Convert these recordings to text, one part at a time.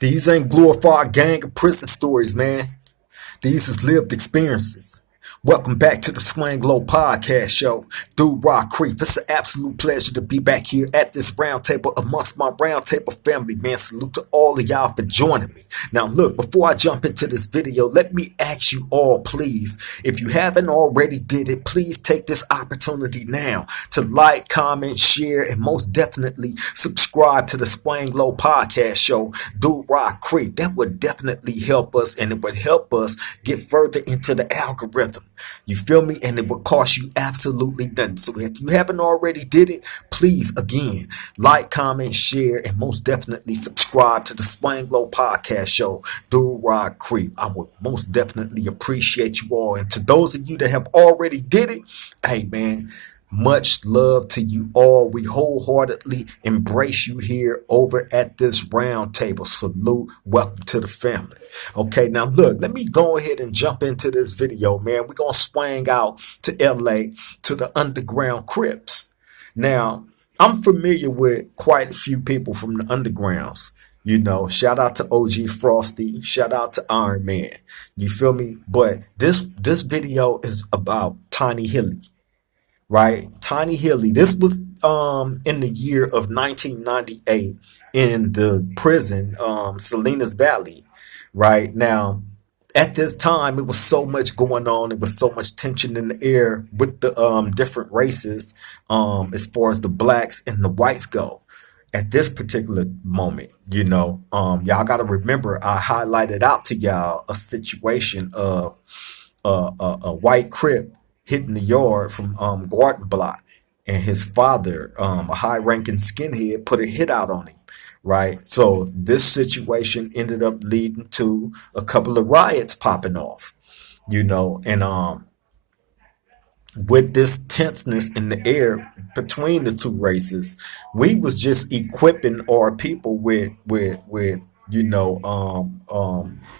These ain't glorified gang of prison stories, man. These is lived experiences. Welcome back to the Swing Low Podcast Show. Dude Rock Creep. It's an absolute pleasure to be back here at this round table amongst my round table family, man. Salute to all of y'all for joining me. Now, look, before I jump into this video, let me ask you all, please, if you haven't already did it, please take this opportunity now to like, comment, share, and most definitely subscribe to the Swing Low Podcast Show. Dude Rock Creep. That would definitely help us, and it would help us get further into the algorithm. You feel me? And it would cost you absolutely nothing. So if you haven't already did it, please, again, like, comment, share, and most definitely subscribe to the Swing Low Podcast Show, Do Rod Creep. I would most definitely appreciate you all. And to those of you that have already did it, hey, man, much love to you all. We wholeheartedly embrace you here over at this round table. Salute. Welcome to the family. Okay, now look, let me go ahead and jump into this video, man. We're going to swing out to LA to the underground Crips. Now, I'm familiar with quite a few people from the undergrounds. You know, shout out to OG Frosty, shout out to Iron Man. You feel me? But this video is about Tiny Hilly. Right, Tiny Hilly. This was in the year of 1998 in the prison, Salinas Valley. Right now, at this time, it was so much going on. It was so much tension in the air with the different races, as far as the blacks and the whites go. At this particular moment, y'all got to remember, I highlighted out to y'all a situation of a white Crip hitting the yard from Garden Block, and his father, a high-ranking skinhead, put a hit out on him. Right, so this situation ended up leading to a couple of riots popping off. And with this tenseness in the air between the two races, we was just equipping our people with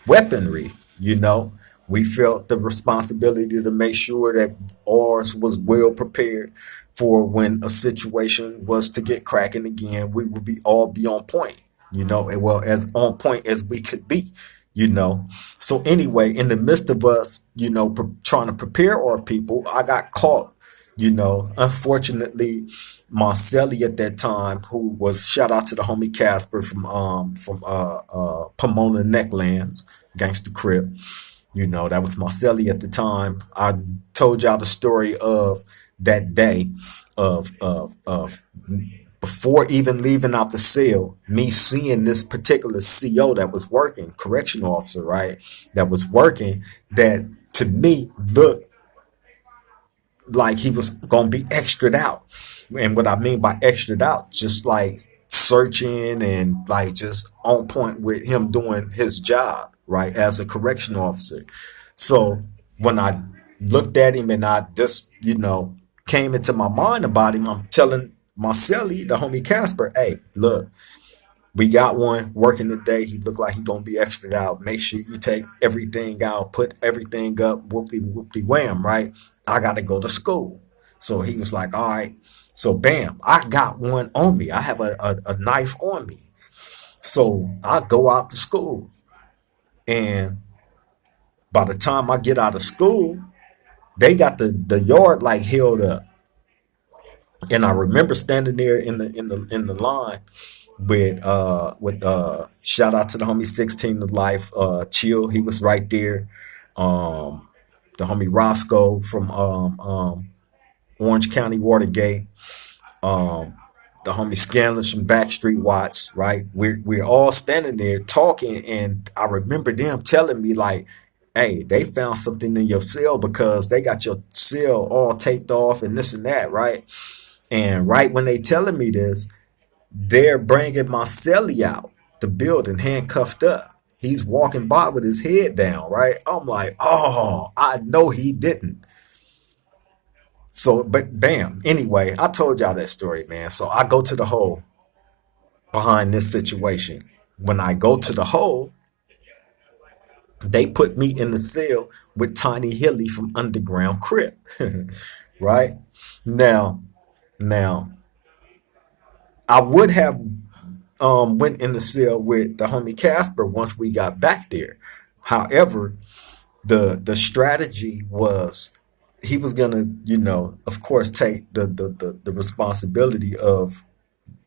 weaponry. We felt the responsibility to make sure that ours was well prepared for when a situation was to get cracking again. We would be on point, and well, as on point as we could be. So anyway, in the midst of us, trying to prepare our people, I got caught. Unfortunately, Marcelli at that time, who was, shout out to the homie Casper from Pomona Necklands, Gangster Crip. That was Marcelli at the time. I told y'all the story of that day of before even leaving out the cell, me seeing this particular CO that was working, correctional officer, right, that was working, that to me looked like he was gonna be extra'd out. And what I mean by extra'd out, just like searching and like just on point with him doing his job, right, as a correctional officer. So when I looked at him and I just, came into my mind about him, I'm telling Marcelli, the homie Casper, hey, look, we got one working today. He looked like he gonna be extra out. Make sure you take everything out, put everything up, whoopty whoopty wham, right? I gotta go to school. So he was like, all right. So bam, I got one on me. I have a knife on me. So I go out to school. And by the time I get out of school, they got the yard like held up. And I remember standing there in the line with shout out to the homie 16 to life, chill, he was right there. The homie Roscoe from Orange County Watergate, the homie Scanless from Backstreet Watts, right? We're all standing there talking, and I remember them telling me like, hey, they found something in your cell because they got your cell all taped off and this and that, right? And right when they telling me this, they're bringing Marcelli out the building, handcuffed up. He's walking by with his head down, right? I'm like, oh, I know he didn't. So, but bam. Anyway, I told y'all that story, man. So I go to the hole behind this situation. When I go to the hole, they put me in the cell with Tiny Hilly from Underground Crip, right? Now, I would have went in the cell with the homie Casper once we got back there. However, the strategy was he was gonna, of course, take the responsibility of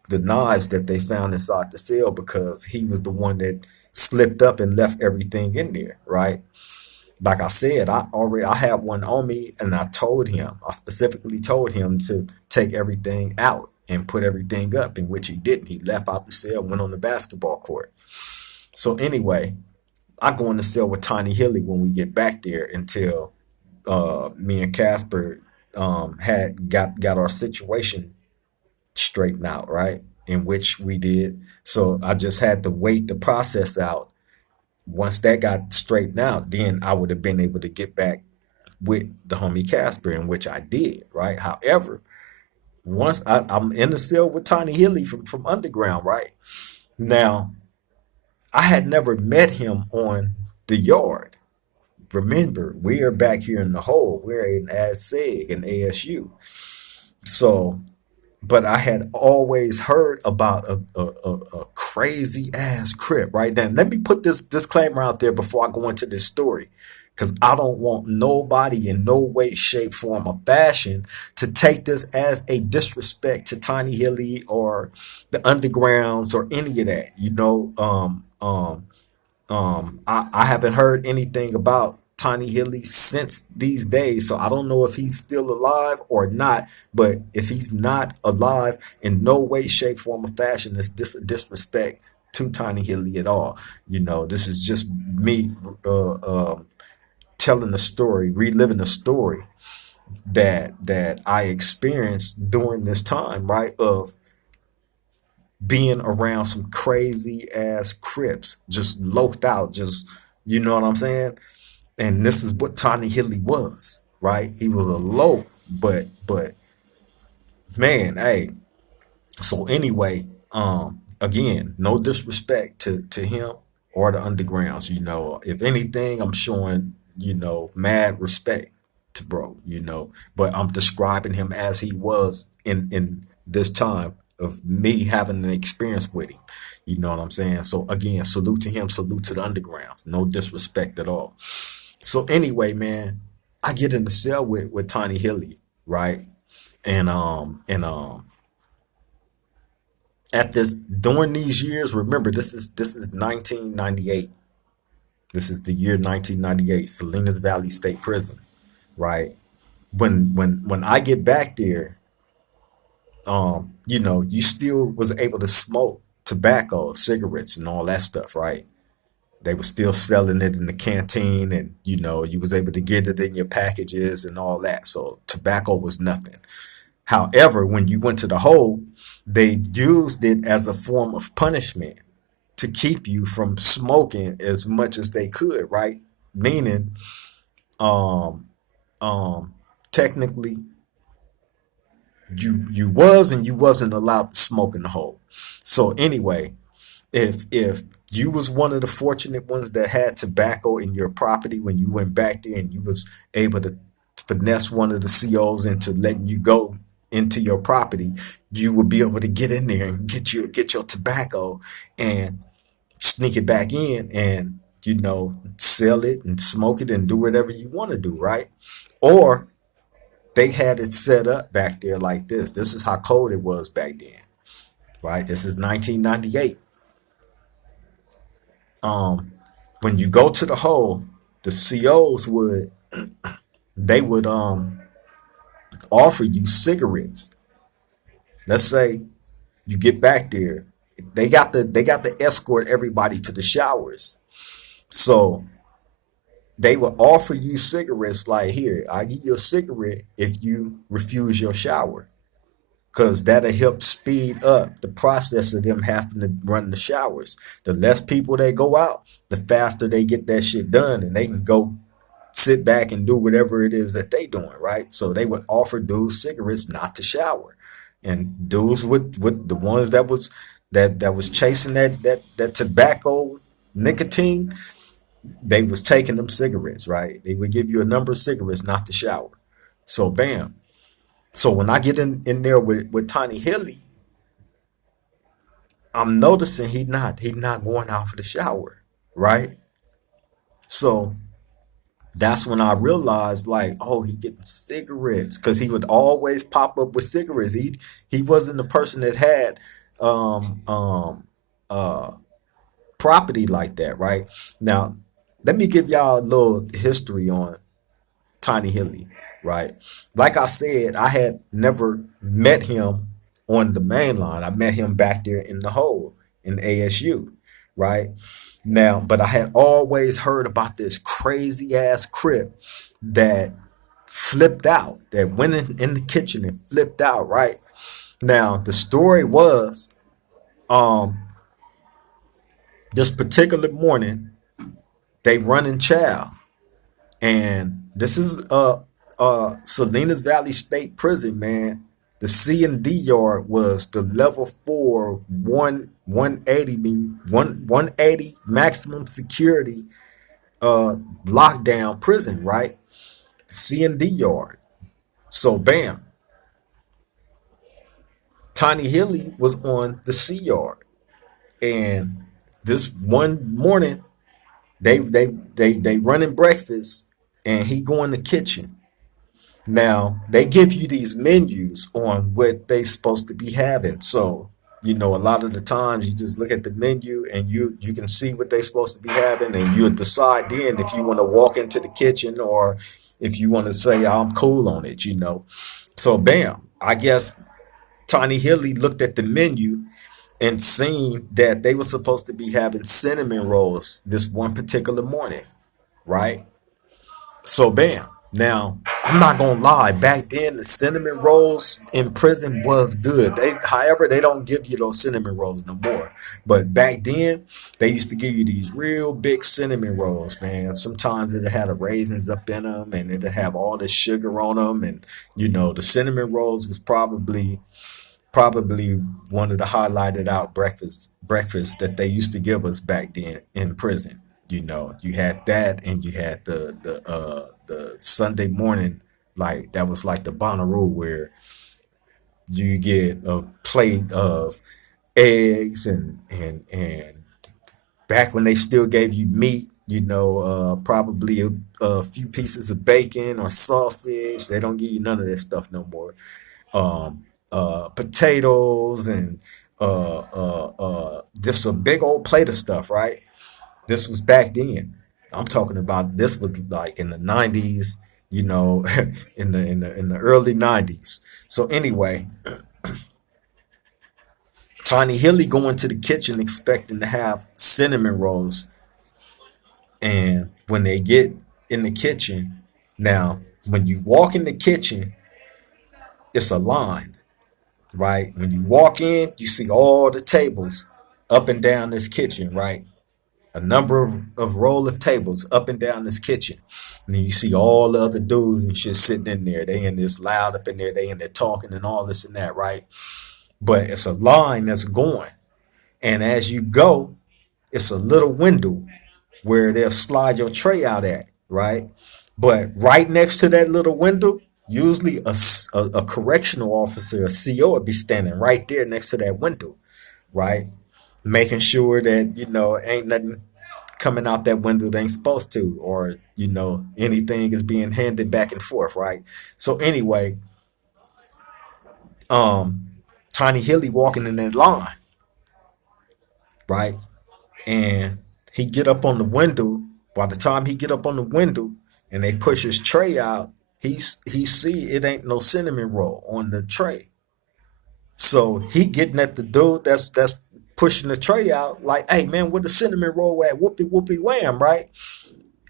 the knives that they found inside the cell because he was the one that slipped up and left everything in there, right? Like I said, I had one on me, and I specifically told him to take everything out and put everything up, in which he didn't. He left out the cell, went on the basketball court. So anyway, I go in the cell with Tiny Hilly when we get back there until me and Casper had got our situation straightened out, right? In which we did. So I just had to wait the process out. Once that got straightened out, then I would have been able to get back with the homie Casper, in which I did, right? However, once I'm in the cell with Tiny Hilly from Underground, right? Now, I had never met him on the yard. Remember, we are back here in the hole. We're in ASEG and ASU. So, but I had always heard about a crazy ass Crip, right? Now, let me put this disclaimer out there before I go into this story, because I don't want nobody in no way, shape, form, or fashion to take this as a disrespect to Tiny Hilly or the Undergrounds or any of that. I haven't heard anything about Tiny Hilly since these days, so I don't know if he's still alive or not. But if he's not alive, in no way, shape, form, or fashion is this a disrespect to Tiny Hilly at all. This is just me telling the story, reliving the story that I experienced during this time, right? Of being around some crazy ass Crips, just loped out, just you know what I'm saying? And this is what Tiny Hilly was, right? He was a low, but man, hey. So anyway, again, no disrespect to him or the undergrounds. If anything, I'm showing mad respect to bro. But I'm describing him as he was in this time of me having an experience with him. You know what I'm saying? So again, salute to him, salute to the undergrounds. No disrespect at all. So anyway, man, I get in the cell with Tiny Hilly, right? And at this during these years, remember this is 1998. This is the year 1998, Salinas Valley State Prison, right? When I get back there, you still was able to smoke tobacco, cigarettes, and all that stuff, right? They were still selling it in the canteen, and you was able to get it in your packages and all that. So tobacco was nothing. However, when you went to the hole, they used it as a form of punishment to keep you from smoking as much as they could, right? Meaning, um, um, technically, you was and you wasn't allowed to smoke in the hole. So anyway, if you was one of the fortunate ones that had tobacco in your property when you went back there and you was able to finesse one of the COs into letting you go into your property, you would be able to get in there and get your tobacco and sneak it back in and sell it and smoke it and do whatever you want to do, right? Or they had it set up back there like this. This is how cold it was back then, right? This is 1998. um when you go to the hole, the COs would offer you cigarettes. Let's say you get back there, they got to escort everybody to the showers. So they would offer you cigarettes, like, here, I give you a cigarette if you refuse your shower, because that'll help speed up the process of them having to run the showers. The less people they go out, the faster they get that shit done, and they can go sit back and do whatever it is that they doing, right? So they would offer dudes cigarettes not to shower, and dudes with the ones that was chasing that tobacco nicotine, they was taking them cigarettes, right? They would give you a number of cigarettes not to shower. So bam. So when I get in there with Tiny Hilly, I'm noticing he not going out for the shower, right? So that's when I realized, like, oh, he getting cigarettes, because he would always pop up with cigarettes. He wasn't the person that had um um uh property like that, right? Now, let me give y'all a little history on Tiny Hilly, right? Like I said, I had never met him on the main line. I met him back there in the hole in ASU, right? Now, but I had always heard about this crazy ass Crip that flipped out, that went in the kitchen and flipped out, right? Now, the story was um this particular morning, they running chow. And this is Salinas Valley State Prison, man. The C&D yard was the level 4 180 180 maximum security lockdown prison, right? C&D yard. So bam, Tiny Hilly was on the C yard. And this one morning they running breakfast and he go in the kitchen. Now, they give you these menus on what they supposed to be having. So, a lot of the times you just look at the menu and you can see what they supposed to be having, and you'll decide then if you want to walk into the kitchen or if you want to say, I'm cool on it. So bam, I guess Tiny Hilly looked at the menu and seen that they were supposed to be having cinnamon rolls this one particular morning, right? So bam. Now, I'm not gonna lie, back then the cinnamon rolls in prison was good. However, they don't give you those cinnamon rolls no more. But back then, they used to give you these real big cinnamon rolls, man. Sometimes it had the raisins up in them, and it'd have all this sugar on them, and the cinnamon rolls was probably one of the highlighted out breakfasts that they used to give us back then in prison. You had that, and you had the Sunday morning, like that was like the Bonnaroo, where you get a plate of eggs and back when they still gave you meat, probably a few pieces of bacon or sausage. They don't give you none of that stuff no more. Potatoes and just a big old plate of stuff, right? This was back then. I'm talking about this was like in the 90s, in the early 90s. So anyway, Tiny Hilly going to the kitchen expecting to have cinnamon rolls, and when they get in the kitchen, now when you walk in the kitchen, it's a line, right? When you walk in, you see all the tables up and down this kitchen, right? A number of roll of tables up and down this kitchen. And then you see all the other dudes and shit sitting in there. They in this loud up in there. They in there talking and all this and that, right? But it's a line that's going. And as you go, it's a little window where they'll slide your tray out at, right? But right next to that little window, usually a correctional officer, a CO, would be standing right there next to that window, right? Making sure that, ain't nothing coming out that window that ain't supposed to, or, anything is being handed back and forth, right? So anyway, um, Tiny Hilly walking in that line, right? And he get up on the window. By the time he get up on the window and they push his tray out, he see it ain't no cinnamon roll on the tray. So he getting at the dude that's pushing the tray out, like, hey man, where the cinnamon roll at? Whoopty whoopty wham, right?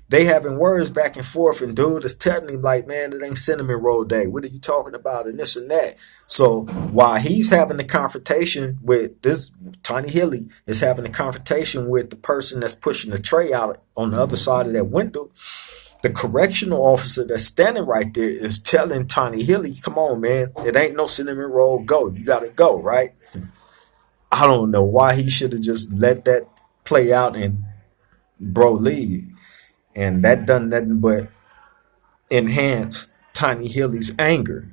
They having words back and forth, and dude is telling him like, man, it ain't cinnamon roll day. What are you talking about? And this and that. So while he's having the confrontation with this, Tiny Hilly is having a confrontation with the person that's pushing the tray out on the other side of that window. The correctional officer that's standing right there is telling Tiny Hilly, come on, man, it ain't no cinnamon roll, go. You gotta go, right? I don't know why he should have just let that play out and bro leave. And that done nothing but enhance Tiny Hilly's anger.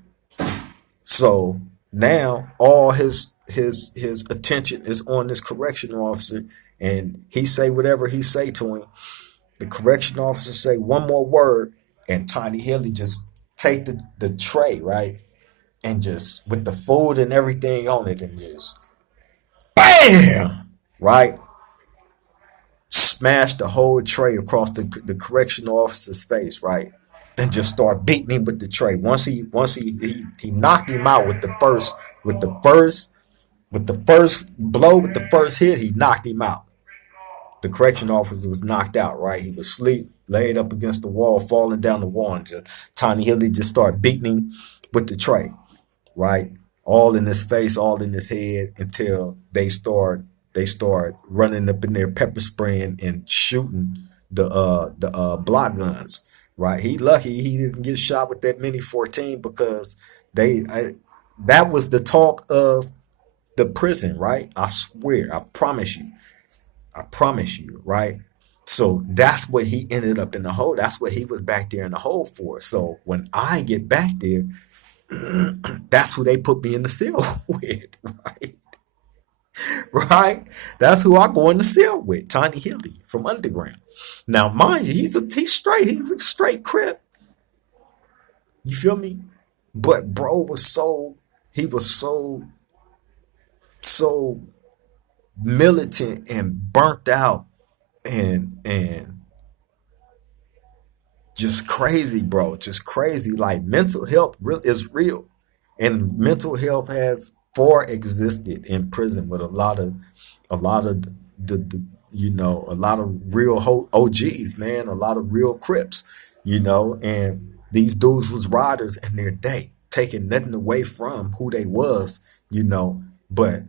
So now all his attention is on this correctional officer, and he say whatever he say to him. The correction officer say one more word, and Tiny Hilly just take the tray, right, and just with the food and everything on it, and just bam, right, smash the whole tray across the correctional officer's face, right, and just start beating him with the tray. Once he knocked him out with the first blow, with the first hit, he knocked him out. The correction officer was knocked out, right? He was asleep, laid up against the wall, falling down the wall, and just Tiny Hilly just started beating him with the tray, right? All in his face, all in his head, until they start running up in there, pepper spraying and shooting the block guns, right? He lucky he didn't get shot with that mini 14, because that was the talk of the prison, right? I swear, I promise you, right? So that's what he ended up in the hole. That's what he was back there in the hole for. So when I get back there, that's who they put me in the cell with, right? Right? That's who I go in the cell with, Tiny Hilly from Underground. Now, mind you, he's a straight Crip. You feel me? But bro he was so militant and burnt out, and just crazy, bro. Just crazy. Like, mental health is real, and mental health has far existed in prison with a lot of a lot of real OGs, man, a lot of real Crips, and these dudes was riders in their day, taking nothing away from who they was, but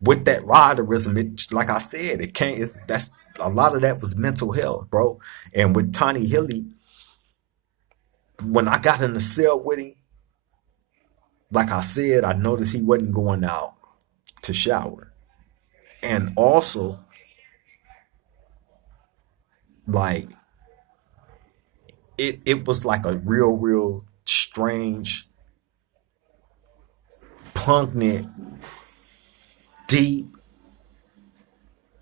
with that riderism, it, like I said, it can't. That's a lot of that was mental health, bro. And with Tiny Hilly, when I got in the cell with him, like I said, I noticed he wasn't going out to shower, and also, like, it was like a real strange, pungent, deep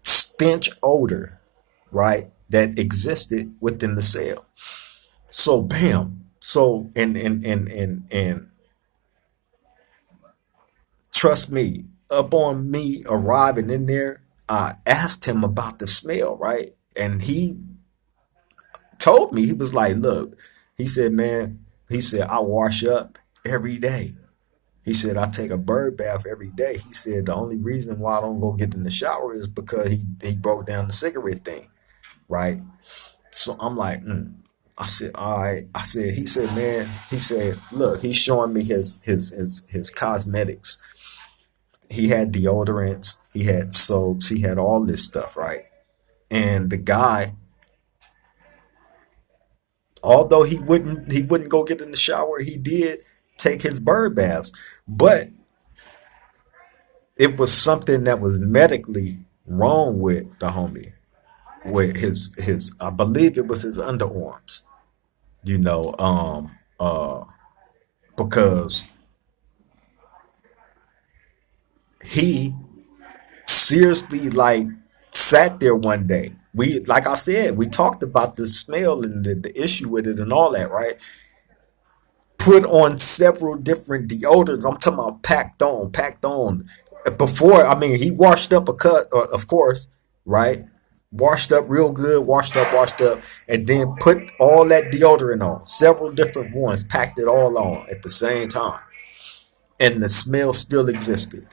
stench odor, right, that existed within the cell. So bam. So and trust me, upon me arriving in there, I asked him about the smell, right? And he told me, he was like, look, he said, man, he said, I wash up every day. He said, I take a bird bath every day. He said, the only reason why I don't go get in the shower is because he broke down the cigarette thing, right? So I'm like, I said, all right. I said, he said, man, he said, look, he's showing me his cosmetics. He had deodorants, he had soaps, he had all this stuff, right? And the guy, although he wouldn't go get in the shower, he did take his bird baths. But it was something that was medically wrong with the homie, with his I believe it was his underarms, you know, because he seriously, like, sat there one day. We, like I said, we talked about the smell and the issue with it and all that, right? Put on several different deodorants. I'm talking about packed on. Before, I mean, he washed up a cut, of course, right? Washed up real good, washed up, and then put all that deodorant on, several different ones, packed it all on at the same time, and the smell still existed.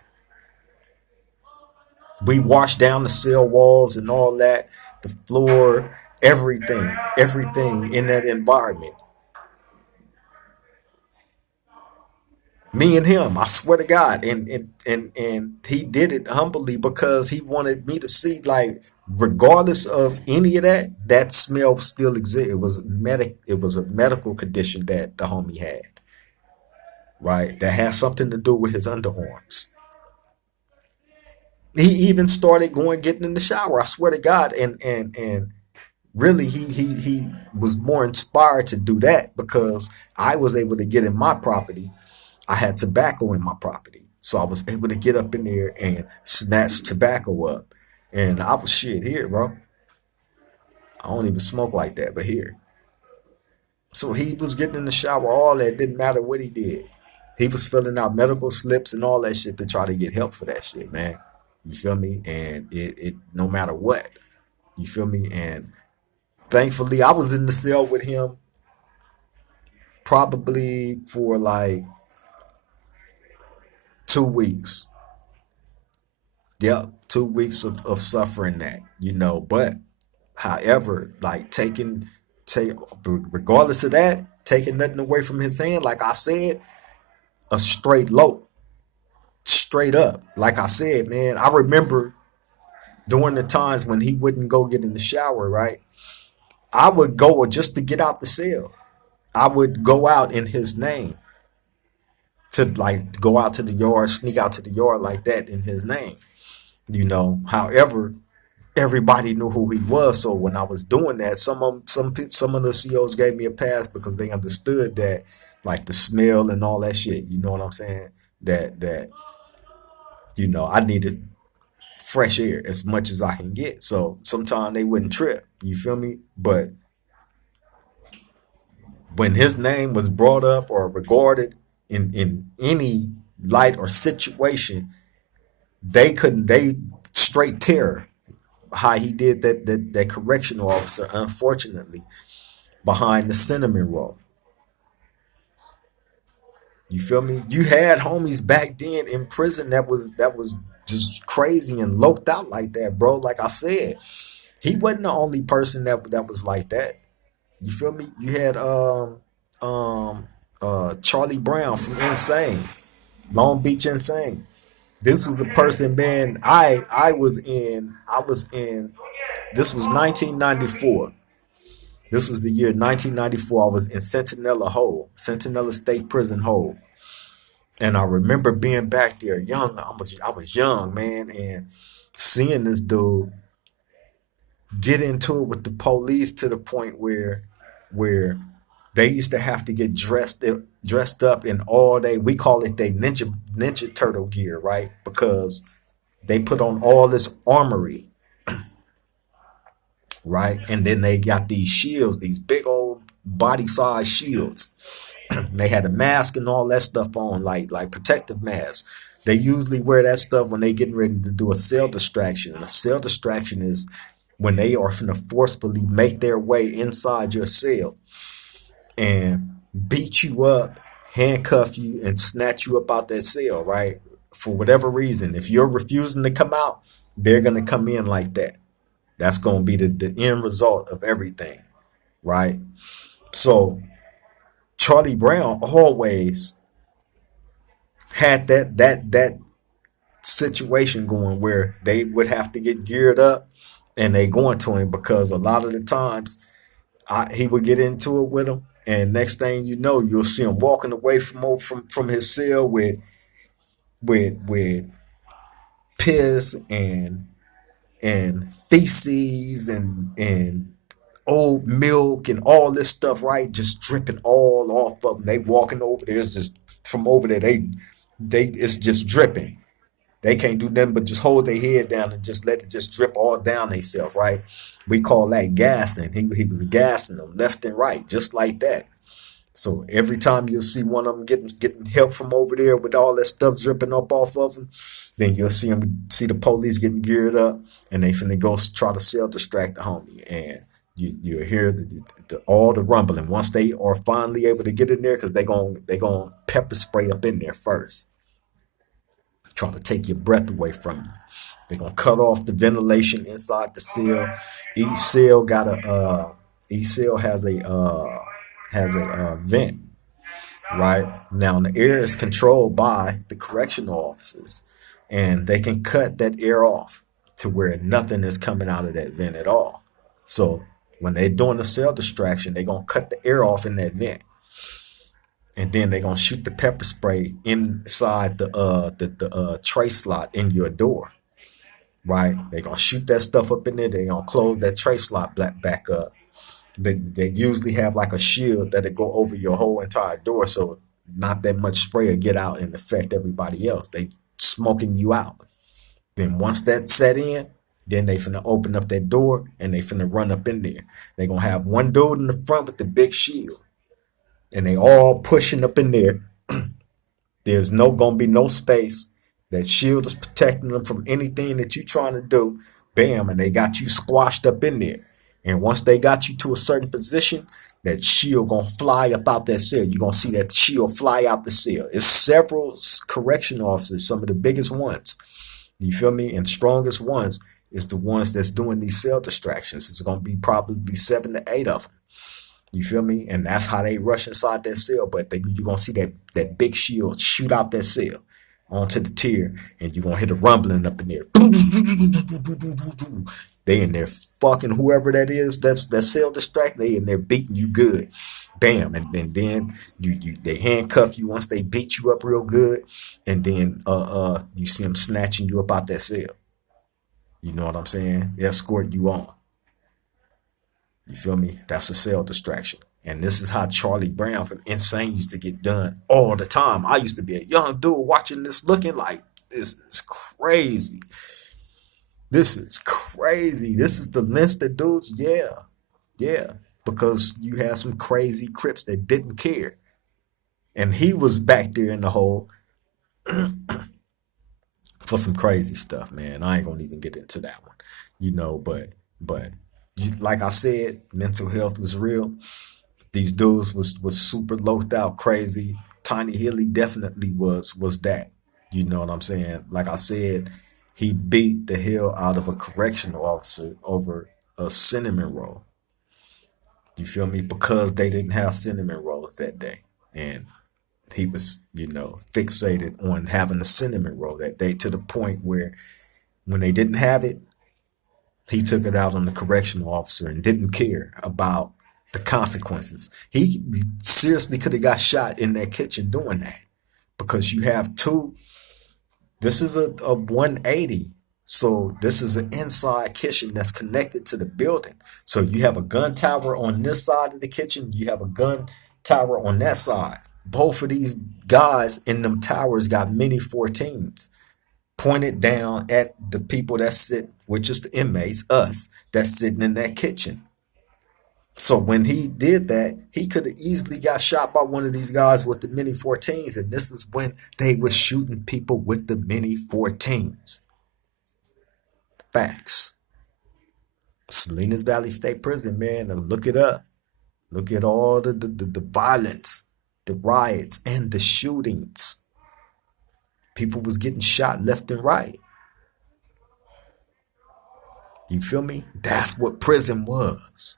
We washed down the cell walls and all that, the floor, everything in that environment. Me and him, I swear to God, and he did it humbly because he wanted me to see, like, regardless of any of that, that smell still exists. It was a medical condition that the homie had, right? That has something to do with his underarms. He even started going getting in the shower. I swear to God, and really, he was more inspired to do that because I was able to get in my property. I had tobacco in my property. So I was able to get up in there and snatch tobacco up. And I was shit here, bro. I don't even smoke like that, but here. So he was getting in the shower, all that didn't matter what he did. He was filling out medical slips and all that shit to try to get help for that shit, man. You feel me? And it no matter what. You feel me? And thankfully I was in the cell with him probably for like 2 weeks. Yep, 2 weeks of suffering that, but however, like take regardless of that, taking nothing away from his hand, like I said, a straight low, straight up. Like I said, man, I remember during the times when he wouldn't go get in the shower, right? I would go just to get out the cell. I would go out in his name to like go out to the yard, sneak out to the yard like that in his name. However, everybody knew who he was. So when I was doing that, some of the CEOs gave me a pass because they understood that, like the smell and all that shit. You know what I'm saying? That I needed fresh air as much as I can get. So sometimes they wouldn't trip. You feel me? But when his name was brought up or regarded in any light or situation, they straight terror how he did that correctional officer, unfortunately, behind the cinnamon roll. You feel me? You had homies back then in prison that was just crazy and loped out like that, bro. Like I said, he wasn't the only person that was like that. You feel me? You had um Charlie Brown from Insane, Long Beach Insane. This was a person, man. I was in. This was 1994. This was the year 1994. I was in Centinela State Prison Hole, and I remember being back there young. I was young, man, and seeing this dude get into it with the police to the point where they used to have to get dressed up in all day. We call it they ninja turtle gear, right? Because they put on all this armory, right? And then they got these shields, these big old body size shields. They had a mask and all that stuff on, like protective masks. They usually wear that stuff when they getting ready to do a cell distraction. And a cell distraction is when they are finna forcefully make their way inside your cell and beat you up, handcuff you, and snatch you up out that cell, right? For whatever reason. If you're refusing to come out, they're gonna come in like that. That's gonna be the end result of everything, right? So Charlie Brown always had that situation going where they would have to get geared up and they going to him because a lot of the times he would get into it with him, and next thing you know, you'll see him walking away from his cell with piss and feces and old milk and all this stuff, right? Just dripping all off of them. They walking over there, it's just from over there. They it's just dripping. They can't do nothing but just hold their head down and just let it just drip all down themselves, right? We call that gassing. He was gassing them left and right, just like that. So every time you'll see one of them getting help from over there with all that stuff dripping up off of them, then you'll see the police getting geared up and they finna go try to self distract the homie, and you hear all the rumbling once they are finally able to get in there because they gon' pepper spray up in there first, trying to take your breath away from you. They're gonna cut off the ventilation inside the cell. Each cell got a each cell has a vent. Right now, the air is controlled by the correctional officers, and they can cut that air off to where nothing is coming out of that vent at all. So when they're doing the cell distraction, they're gonna cut the air off in that vent, and then they're gonna shoot the pepper spray inside the tray slot in your door. Right? They're gonna shoot that stuff up in there. They're gonna close that tray slot back up. They usually have like a shield that'll go over your whole entire door, so not that much spray will get out and affect everybody else. They smoking you out. Then once that set in, then they finna open up that door and they finna run up in there. They gonna have one dude in the front with the big shield, and they all pushing up in there. There's no gonna be no space. That shield is protecting them from anything that you trying to do. Bam, and they got you squashed up in there. And once they got you to a certain position, that shield gonna fly up out that cell. You're gonna see that shield fly out the cell. It's several correction officers, some of the biggest ones. You feel me? And strongest ones is the ones that's doing these cell distractions. It's gonna be probably 7 to 8 of them. You feel me? And that's how they rush inside that cell. But you're gonna see that big shield shoot out that cell onto the tier, and you're gonna hear the rumbling up in there. They in there fucking whoever that is that's cell distract. They in there beating you good. Bam, and then you they handcuff you once they beat you up real good, and then you see them snatching you up out that cell. You know what I'm saying? They escort you on. You feel me? That's a cell distraction. And this is how Charlie Brown from Insane used to get done all the time. I used to be a young dude watching this looking like, this is crazy. This is crazy. This is the lengths that dudes, yeah, yeah. Because you had some crazy Crips that didn't care. And he was back there in the hole for some crazy stuff, man. I ain't gonna even get into that one. But like I said, mental health was real. These dudes was super loped out crazy. Tiny Hilly definitely was that. You know what I'm saying? Like I said, he beat the hell out of a correctional officer over a cinnamon roll. You feel me? Because they didn't have cinnamon rolls that day. And he was, fixated on having a cinnamon roll that day, to the point where when they didn't have it, he took it out on the correctional officer and didn't care about the consequences. He seriously could have got shot in that kitchen doing that, because you have two. This is a 180. So this is an inside kitchen that's connected to the building. So you have a gun tower on this side of the kitchen. You have a gun tower on that side. Both of these guys in them towers got mini 14s pointed down at the people that sit, which is the inmates, us, that's sitting in that kitchen. So when he did that, he could have easily got shot by one of these guys with the mini 14s. And this is when they were shooting people with the mini 14s. Facts. Salinas Valley State Prison, man. Now look it up. Look at all the violence, the riots, and the shootings. People was getting shot left and right. You feel me? That's what prison was.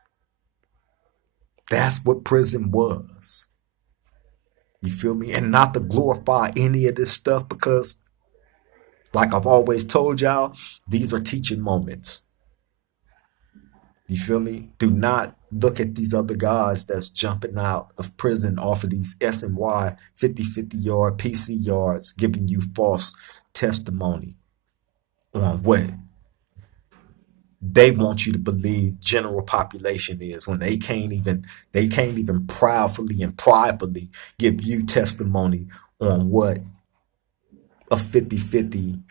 That's what prison was. You feel me? And not to glorify any of this stuff, because, like I've always told y'all, these are teaching moments. You feel me? Do not look at these other guys that's jumping out of prison off of these S&Y 50-50 yard PC yards, giving you false testimony on what they want you to believe general population is, when they can't even proudly and privately give you testimony on what a 50-50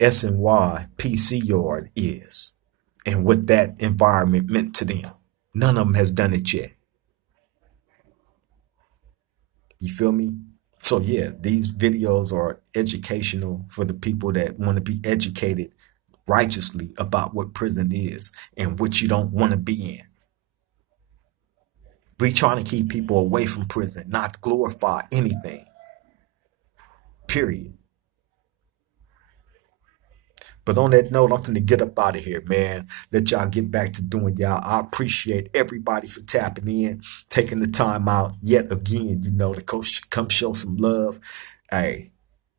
S&Y PC yard is and what that environment meant to them. None of them has done it yet. You feel me? So yeah, these videos are educational for the people that want to be educated righteously about what prison is and what you don't want to be in. We trying to keep people away from prison, not glorify anything. Period. But on that note, I'm finna get up out of here, man. Let y'all get back to doing y'all. I appreciate everybody for tapping in, taking the time out yet again, to come show some love. Hey,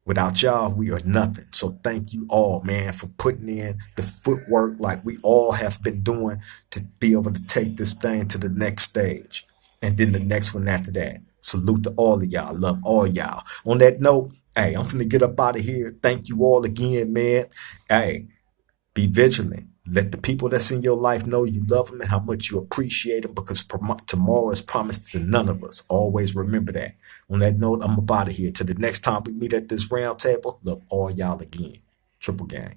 without y'all, we are nothing. So thank you all, man, for putting in the footwork like we all have been doing to be able to take this thing to the next stage. And then the next one after that. Salute to all of y'all. Love all y'all. On that note, hey, I'm finna get up out of here. Thank you all again, man. Hey, be vigilant. Let the people that's in your life know you love them and how much you appreciate them, because tomorrow is promised to none of us. Always remember that. On that note, I'm about to here. Till the next time we meet at this round table, love all y'all again. Triple gang.